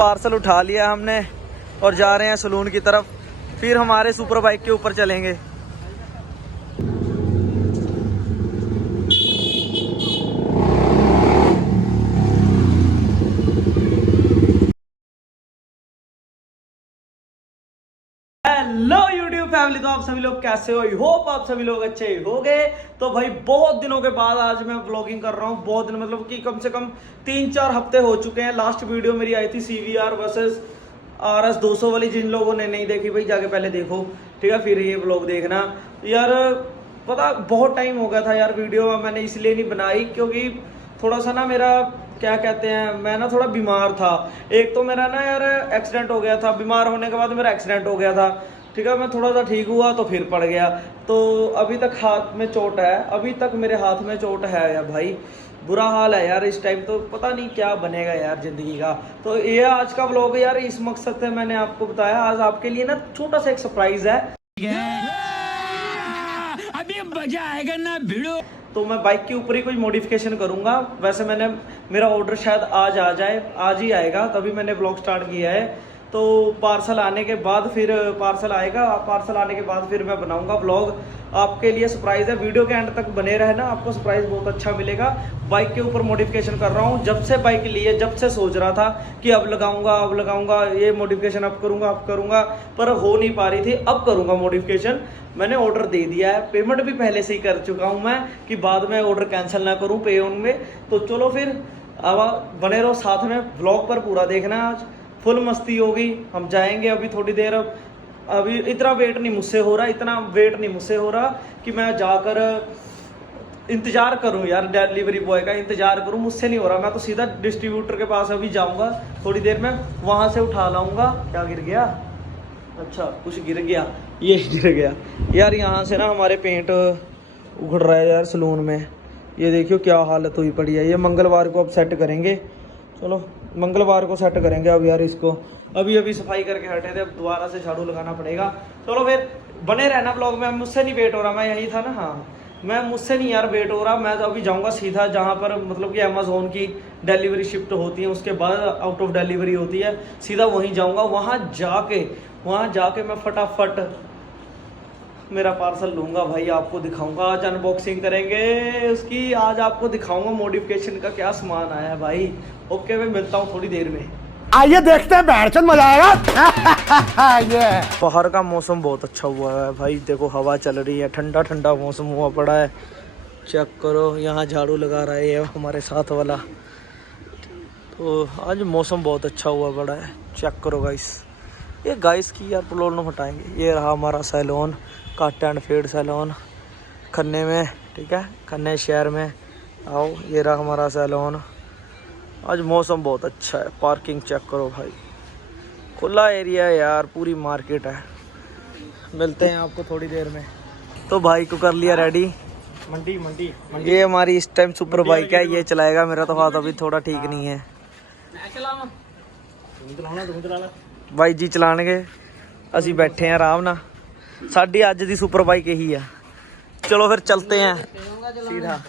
Parcel उठा लिया हमने और जा रहे हैं सलून की तरफ, फिर हमारे सुपर बाइक के ऊपर चलेंगे। हेलो यूट्यूब फैमिली, तो आप सभी लोग कैसे हो? आई होप आप सभी लोग अच्छे हो गए। तो भाई बहुत दिनों के बाद आज मैं व्लॉगिंग कर रहा हूँ। बहुत दिन मतलब कि कम से कम 3-4 हफ्ते हो चुके हैं। लास्ट वीडियो मेरी आई थी CVR वर्सेस RS 200 वाली। जिन लोगों ने नहीं देखी भाई जाके पहले देखो, ठीक है, फिर ये व्लॉग देखना यार। पता बहुत टाइम हो गया था यार, वीडियो मैंने इसलिए नहीं बनाई क्योंकि थोड़ा सा ना मेरा क्या कहते हैं, मैं ना थोड़ा बीमार था। एक तो मेरा ना यार एक्सीडेंट हो गया था, बीमार होने के बाद मेरा एक्सीडेंट हो गया था, ठीक है। मैं थोड़ा सा ठीक हुआ तो फिर पड़ गया, तो अभी तक हाथ में चोट है, अभी तक मेरे हाथ में चोट है यार भाई। बुरा हाल है यार इस टाइम, तो पता नहीं क्या बनेगा यार ज़िंदगी का। तो ये आज का व्लॉग यार इस मकसद से मैंने आपको बताया। आज आपके लिए ना छोटा सा एक सरप्राइज है, अभी मजा आएगा ना भिड़ो। तो मैं बाइक के ऊपर ही कोई मॉडिफिकेशन करूंगा। वैसे मेरा ऑर्डर शायद आज आ जाए, आज ही आएगा, तभी मैंने ब्लॉग स्टार्ट किया है। तो पार्सल आने के बाद फिर पार्सल आएगा, पार्सल आने के बाद फिर मैं बनाऊंगा ब्लॉग। आपके लिए सरप्राइज है, वीडियो के एंड तक बने रहना, आपको सरप्राइज बहुत अच्छा मिलेगा। बाइक के ऊपर मॉडिफिकेशन कर रहा हूँ, जब से बाइक लिए जब से सोच रहा था कि अब लगाऊंगा ये मॉडिफिकेशन, अब करूँगा, पर हो नहीं पा रही थी। अब करूँगा मॉडिफिकेशन। मैंने ऑर्डर दे दिया है, पेमेंट भी पहले से ही कर चुका हूँ मैं, कि बाद में ऑर्डर कैंसिल ना करूँ पे ऑन में। तो चलो फिर अब बने रहो साथ में, व्लॉग पर पूरा देखना। आज फुल मस्ती होगी, हम जाएंगे अभी थोड़ी देर। अभी इतना वेट नहीं मुझसे हो रहा कि मैं जाकर इंतजार करूं यार, डिलीवरी बॉय का इंतजार करूं, मुझसे नहीं हो रहा। मैं तो सीधा डिस्ट्रीब्यूटर के पास अभी जाऊंगा थोड़ी देर में, वहां से उठा लाऊंगा। क्या गिर गया? अच्छा कुछ गिर गया, ये गिर गया यार। यहाँ से ना हमारे पेंट उखड़ रहा है यार सलून में, ये देखियो क्या हालत हुई पड़ी है। ये मंगलवार को अब सेट करेंगे, चलो मंगलवार को सेट करेंगे अब यार इसको। अभी सफाई करके हटे थे, अब दोबारा से झाड़ू लगाना पड़ेगा। चलो फिर बने रहना ब्लॉग में। मुझसे नहीं वेट हो रहा, मैं यही था ना, हाँ मैं मुझसे नहीं यार वेट हो रहा। मैं तो अभी जाऊंगा सीधा जहाँ पर मतलब कि अमेज़ॉन की डिलीवरी शिफ्ट होती है, उसके बाद आउट ऑफ डिलीवरी होती है, सीधा वहीं जाऊँगा। वहाँ जाके मैं फटाफट मेरा पार्सल लूँगा भाई, आपको दिखाऊंगा। आज अनबॉक्सिंग करेंगे उसकी, आज आपको दिखाऊंगा मॉडिफिकेशन का क्या सामान आया है भाई। ओके मैं मिलता हूँ थोड़ी देर में, आइए देखते हैं, बैठचंद मजा आएगा। ये बाहर का मौसम बहुत अच्छा हुआ है भाई, देखो हवा चल रही है, ठंडा ठंडा मौसम हुआ पड़ा है। चेक करो, यहाँ झाड़ू लगा रहा है ये हमारे साथ वाला। तो आज मौसम बहुत अच्छा हुआ पड़ा है, चेक करो गाइस। ये गाइस की यार प्रॉब्लम हटाएंगे। ये रहा हमारा salon, cut and fade salon खन्ने में, ठीक है, खन्ने शहर में। आओ, ये रहा हमारा सैलून। आज मौसम बहुत अच्छा है, पार्किंग चेक करो भाई, खुला एरिया है यार, पूरी मार्केट है। मिलते हैं आपको थोड़ी देर में। तो भाई को कर लिया रेडी, मंडी। ये हमारी इस टाइम सुपर बाइक है, ये चलाएगा। मेरा तो हाथ अभी थोड़ा ठीक नहीं है, भाई जी चलाएंगे, असी बैठे हैं आराम ना। साड़ी अज दी सुपर बाइक यही है। चलो फिर चलते हैं सीधा।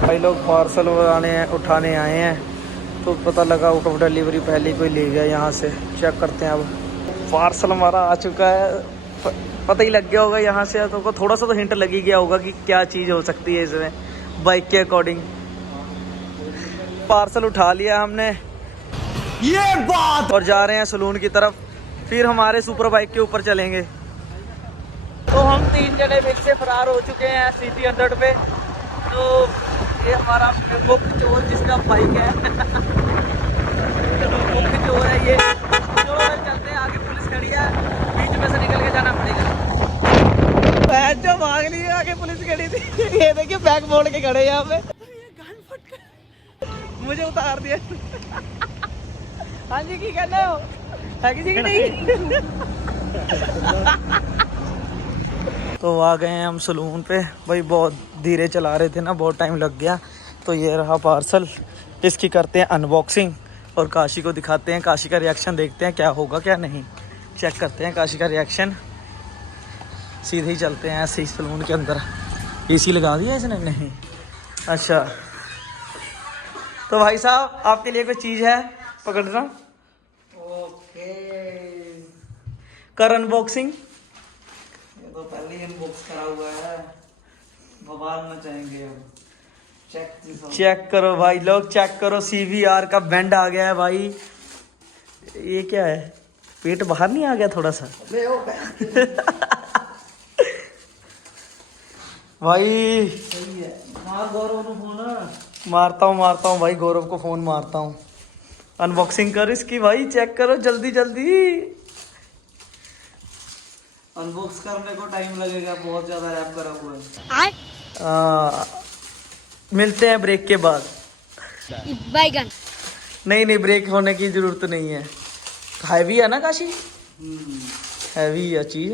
भाई लोग पार्सल उठाने आए हैं, तो पता लगा आउट ऑफ डिलीवरी पहले कोई ले गया यहाँ से। चेक करते हैं, अब पार्सल हमारा आ चुका है। पता ही लग गया होगा यहाँ से, तो थोड़ा सा तो हिंट लग ही गया होगा कि क्या चीज़ हो सकती है इसमें बाइक के अकॉर्डिंग। पार्सल उठा लिया हमने, ये बात, और जा रहे हैं सलून की तरफ, फिर हमारे सुपर बाइक के ऊपर चलेंगे। तो हम 3 जने बीच से फरार हो चुके हैं CP 100 पे। तो ये हमारा मुख्य चोर जिसका बाइक है मुख्य चोर है ये। चलो चलते हैं, आगे पुलिस खड़ी है, बीच में से निकल के जाना पड़ेगा। जो भाग ली, आगे पुलिस खड़ी थी। ये देखिए बैग मोड़ के खड़े यहाँ पे, मुझे उतार दिया। हाँ जी की कहना हो, है किसी की नहीं। तो आ गए हैं हम सलून पे भाई, बहुत धीरे चला रहे थे ना, बहुत टाइम लग गया। तो ये रहा पार्सल, इसकी करते हैं अनबॉक्सिंग, और काशी को दिखाते हैं, काशी का रिएक्शन देखते हैं क्या होगा क्या नहीं। चेक करते हैं काशी का रिएक्शन। सीधे ही चलते हैं ऐसे ही सलून के अंदर। एसी लगा दिया इसने? नहीं। अच्छा तो भाई साहब आपके लिए कोई चीज़ है, पकड़ रहा हूँ। ओके कर अनबॉक्सिंग। ये तो पहले ही अनबॉक्स करा हुआ है, बवालना चाहेंगे अब। चेक करो भाई लोग, चेक करो। CVR का बैंड आ गया है भाई। ये क्या है, पेट बाहर नहीं आ गया थोड़ा सा? भाई सही है। मार गौरव को फोन। मारता हूँ भाई, गौरव को फोन मारता हूँ। अनबॉक्सिंग कर इसकी भाई, चेक करो जल्दी जल्दी। अनबॉक्स करने को टाइम लगेगा, बहुत ज्यादा रैप करा हुआ है। मिलते हैं ब्रेक के बाद। बैगन नहीं ब्रेक होने की जरूरत नहीं है। हैवी है ना काशी? हैवी है चीज।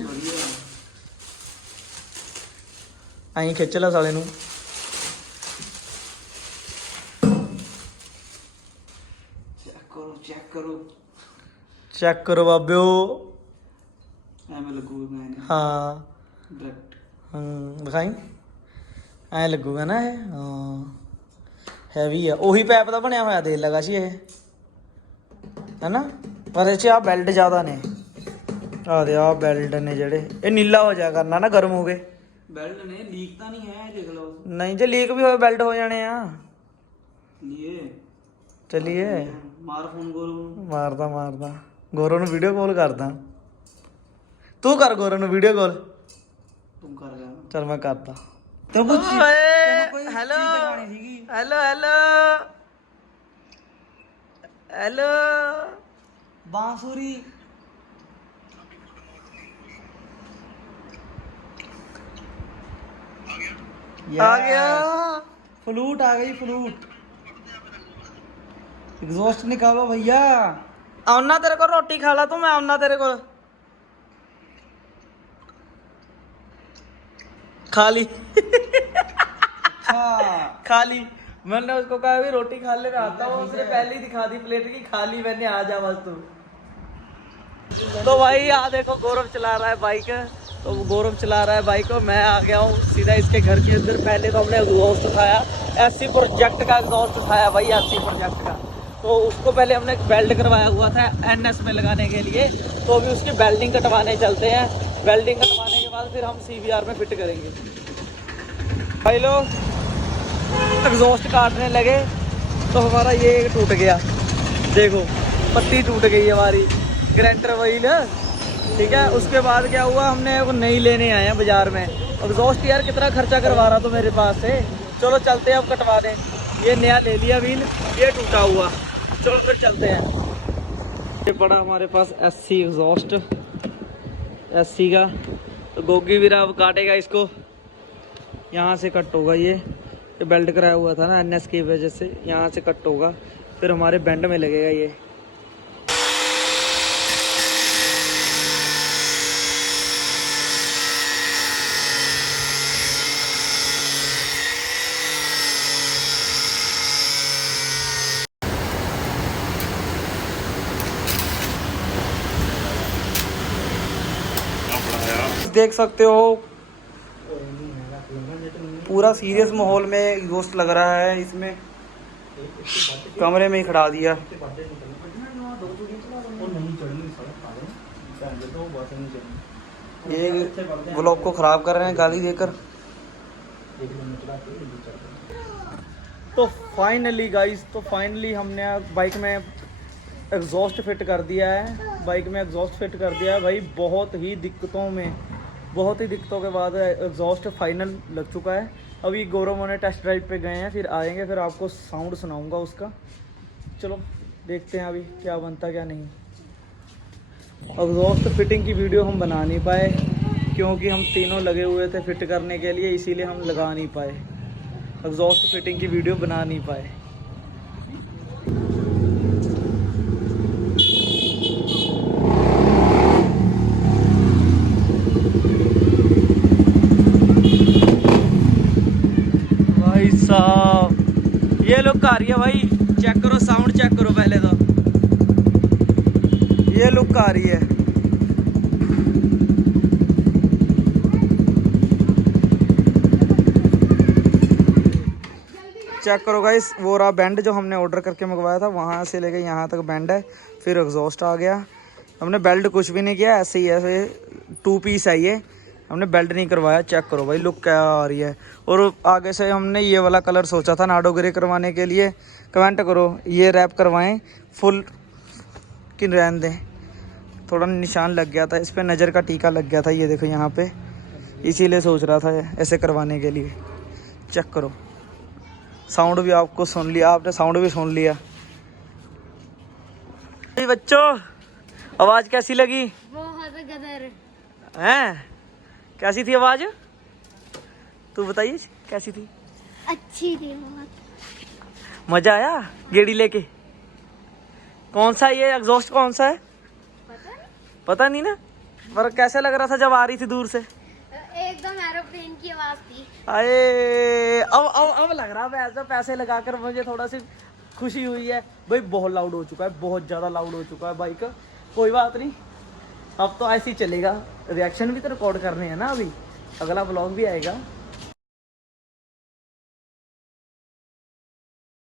आई खिंच ला साले नू। चेक करो बाबियो। हाँ दिखाई ਐ ਲੱਗੂਗਾ ਨਾ ਇਹ। ਹੈਵੀ ਆ, ਉਹੀ ਪੈਪ ਦਾ ਬਣਿਆ ਹੋਇਆ ਦੇਖ ਲਗਾ ਸੀ ਇਹ, ਹੈਨਾ? ਪਰ ਇਹ 'ਚ ਆ ਬੈਲਟ ਜ਼ਿਆਦਾ ਨੇ। ਆ ਦੇ ਆ ਬੈਲਟ ਨੇ ਜਿਹੜੇ, ਇਹ ਨੀਲਾ ਹੋ ਜਾਇਆ ਕਰਨਾ ਨਾ ਗਰਮ ਹੋ ਗਏ। ਬੈਲਟ ਨੇ ਲੀਕ ਤਾਂ ਨਹੀਂ ਹੈ, ਦੇਖ ਲਓ। ਨਹੀਂ ਜੇ ਲੀਕ ਵੀ ਹੋਏ ਬੈਲਟ ਹੋ ਜਾਣੇ ਆ। ਚਲੀਏ ਮਾਰ ਫੋਨ ਗੋਰੂ ਨੂੰ। ਮਾਰਦਾ ਗੋਰੂ ਨੂੰ ਵੀਡੀਓ ਕਾਲ ਕਰਦਾ। ਤੂੰ ਕਰ ਗੋਰੂ ਨੂੰ ਵੀਡੀਓ ਕਾਲ। ਤੂੰ ਕਰ ਲੈ। ਚਲ ਮੈਂ ਕਰਦਾ। तो हेलो बांसुरी आ गया। फ्लूट आ गई, फ्लूट। एग्जॉस्ट निकालो भैया। आना तेरे को रोटी खा ला, तो मैं आना तेरे को। खाली खाली। मैंने उसको कहा भी रोटी खा ले, आता हूँ। उसने पहले ही दिखा दी प्लेट की खाली। मैंने आ जा बस तू। तो भाई यहाँ देखो गौरव चला रहा है बाइक। तो गौरव चला रहा है बाइक और मैं आ गया हूँ सीधा इसके घर के अंदर। पहले तो हमने एग्जॉस्ट उठाया, SC प्रोजेक्ट का एग्जॉस्ट उठाया भाई, SC प्रोजेक्ट का। तो उसको पहले हमने बेल्ट करवाया हुआ था NS में लगाने के लिए। तो अभी उसकी बेल्डिंग कटवाने चलते हैं। वेल्डिंग कटवाने के बाद फिर हम CVR में फिट करेंगे। भाई लोग एग्जॉस्ट काटने लगे तो हमारा ये टूट गया, देखो पट्टी टूट गई हमारी, ग्राइंडर व्हील। ठीक है, उसके बाद क्या हुआ, हमने वो नई लेने आए हैं बाजार में। एग्जॉस्ट यार कितना खर्चा करवा रहा तो मेरे पास से। चलो चलते हैं अब कटवाने। ये नया ले लिया व्हील, ये टूटा हुआ। चलो फिर चलते हैं। ये पड़ा हमारे पास SC एग्जॉस्ट, SC का। तो गोगी वीरा अब काटेगा इसको। यहाँ से कट होगा, ये बेल्ट कराया हुआ था ना NS की वजह से, यहाँ से कट होगा, फिर हमारे बैंड में लगेगा ये। देख सकते हो पूरा सीरियस माहौल में एग्जॉस्ट लग रहा है इसमें। कमरे में ही खड़ा दिया। ये ब्लॉग को ख़राब कर रहे हैं गाली देकर। तो फाइनली गाइस, तो फाइनली हमने बाइक में एग्जॉस्ट फिट कर दिया है। बाइक में एग्जॉस्ट फिट कर दिया है भाई। बहुत ही दिक्कतों के बाद एग्जॉस्ट फाइनल लग चुका है। अभी गौरव मोने टेस्ट ड्राइव पे गए हैं, फिर आएंगे, फिर आपको साउंड सुनाऊंगा उसका। चलो देखते हैं अभी क्या बनता क्या नहीं। एग्जॉस्ट फिटिंग की वीडियो हम बना नहीं पाए क्योंकि हम तीनों लगे हुए थे फिट करने के लिए, इसीलिए हम लगा नहीं पाए। एग्जॉस्ट फिटिंग की वीडियो बना नहीं पाए। भाई साहब ये लोग आ रही है भाई, चेक करो साउंड, चेक करो पहले तो। ये लुक आ रही है। चेक करो गाइस, वो रहा बैंड जो हमने ऑर्डर करके मंगवाया था, वहाँ से लेके यहाँ तक बैंड है। फिर एग्जॉस्ट आ गया। हमने बेल्ट कुछ भी नहीं किया, ऐसे ही ऐसे 2 पीस है ये, हमने बेल्ट नहीं करवाया। चेक करो भाई लुक क्या आ रही है। और आगे से हमने ये वाला कलर सोचा था नाडो ग्रे करवाने के लिए। कमेंट करो ये रैप करवाएं फुल कि रहने दें। थोड़ा निशान लग गया था इस पर, नज़र का टीका लग गया था, ये देखो यहाँ पे, इसीलिए सोच रहा था ऐसे करवाने के लिए। चेक करो, साउंड भी आपको सुन लिया, आपने साउंड भी सुन लिया। बच्चों आवाज़ कैसी लगी? बहुत गदर। हैं कैसी थी आवाज़? तू बताइए कैसी थी? अच्छी थी बहुत। मज़ा आया गेड़ी लेके? कौन सा ये एग्जॉस्ट कौन सा है? पता नहीं ना, पर कैसा लग रहा था जब आ रही थी दूर से? एकदम एरोप्लेन की आवाज थी। अरे अब लग रहा है ऐसा, पैसे लगाकर मुझे थोड़ा सी खुशी हुई है भाई। बहुत लाउड हो चुका है, बहुत ज़्यादा लाउड हो चुका है बाइक। कोई बात नहीं, अब तो ऐसे ही चलेगा। रिएक्शन भी तो रिकॉर्ड करने हैं ना, अभी अगला ब्लॉग भी आएगा।